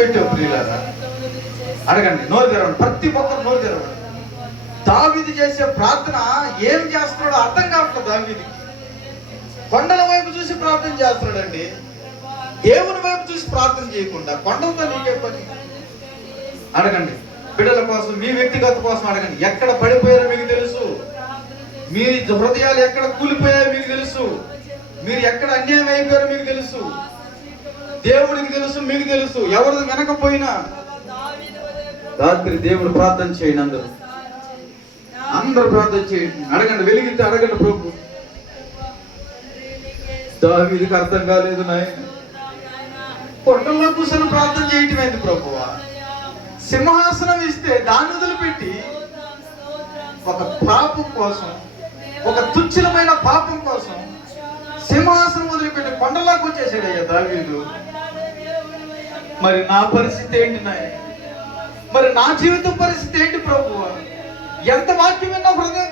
పెట్టావు ప్రియులారా, అడగండి, నోరు తెరవండి, ప్రతి ఒక్కరు నోరు తెరవండి. దావీదు చేసే ప్రార్థన ఏం చేస్తున్నాడో అర్థం కావట్లేదు. దావీదుకి కొండల వైపు చూసి ప్రార్థన చేస్తున్నాడండి, దేవుని వైపు చూసి ప్రార్థన చేయకుండా. కొండలతో నీకే పని? అడగండి, బిడ్డల కోసం, మీ వ్యక్తిగత కోసం అడగండి. ఎక్కడ పడిపోయారో మీకు తెలుసు, మీ హృదయాలు ఎక్కడ కూలిపోయాయో మీకు తెలుసు, మీరు ఎక్కడ అన్యాయం అయిపోయారో మీకు తెలుసు, దేవుడికి తెలుసు, మీకు తెలుసు. ఎవరు వెనకపోయినా రాత్రి దేవుడు ప్రార్థన చేయండి. అందరూ ప్రార్థన చేయండి. అడగండి, వెలిగితే అడగండి. ప్రభు, దావీదుకి అర్థం కాలేదు నాయన, కొండల్లో కూర్చొని ప్రార్థన చేయటం ఏంది ప్రభువా? సింహాసనం ఇస్తే దాన్ని వదిలిపెట్టి ఒక పాపం కోసం, ఒక తుచ్చలమైన పాపం కోసం సింహాసనం వదిలిపెట్టి కొండలోకి వచ్చేసాడయ్యా దావీదు. మరి నా పరిస్థితి ఏంటి నాయన? మరి నా జీవితం పరిస్థితి ఏంటి ప్రభువా? ఎంత వాక్యం విన్నా హృదయం